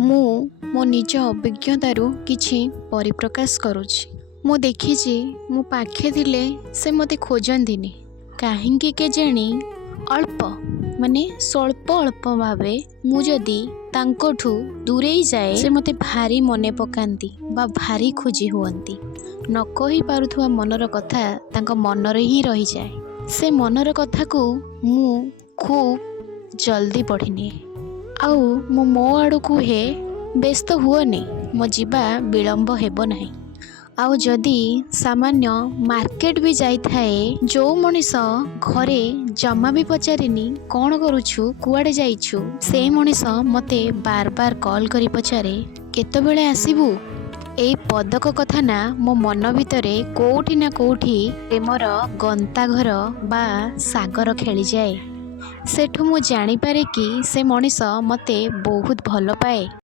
ମୁଁ ମୋ ନିଜ ଅଭିଜ୍ଞତାରୁ କିଛି ପରିପ୍ରକାଶ କରୁଛି। ମୁଁ ଦେଖିଛି ମୁଁ ପାଖେ ଥିଲେ ସେ ମୋତେ ଖୋଜନ୍ତିନି, କାହିଁକି କେଜାଣି ଅଳ୍ପ ସ୍ୱଳ୍ପ ଭାବେ ମୁଁ ଯଦି ତାଙ୍କଠୁ ଦୂରେଇ ଯାଏ ସେ ମୋତେ ଭାରି ମନେ ପକାନ୍ତି ବା ଭାରି ଖୋଜି ହୁଅନ୍ତି। ନ କହି ପାରୁଥିବା ମନର କଥା ତାଙ୍କ ମନରେ ହିଁ ରହିଯାଏ। ସେ ମନର କଥାକୁ ମୁଁ ଖୁବ୍ ଜଲ୍ଦି ପଢ଼ିନିଏ। ଆଉ ମୁଁ ମୋ ଆଡ଼ୁ କୁହେ, ବ୍ୟସ୍ତ ହୁଅନି, ମୋ ଯିବା ବିଳମ୍ବ ହେବ ନାହିଁ। ଆଉ ଯଦି ସାମାନ୍ୟ ମାର୍କେଟ ବି ଯାଇଥାଏ, ଯେଉଁ ମଣିଷ ଘରେ ଜମା ବି ପଚାରେନି କ'ଣ କରୁଛୁ, କୁଆଡ଼େ ଯାଇଛୁ, ସେଇ ମଣିଷ ମୋତେ ବାର ବାର କଲ୍ କରି ପଚାରେ କେତେବେଳେ ଆସିବୁ। ଏଇ ପଦକ କଥା ନା ମୋ ମନ ଭିତରେ କେଉଁଠି ନା କେଉଁଠି ପ୍ରେମର ଗନ୍ତାଘର ବା ସାଗର ଖେଳିଯାଏ। ସେଠୁ ମୁଁ ଜାଣିପାରେ କି ସେ ମଣିଷ ମୋତେ ବହୁତ ଭଲ ପାଏ।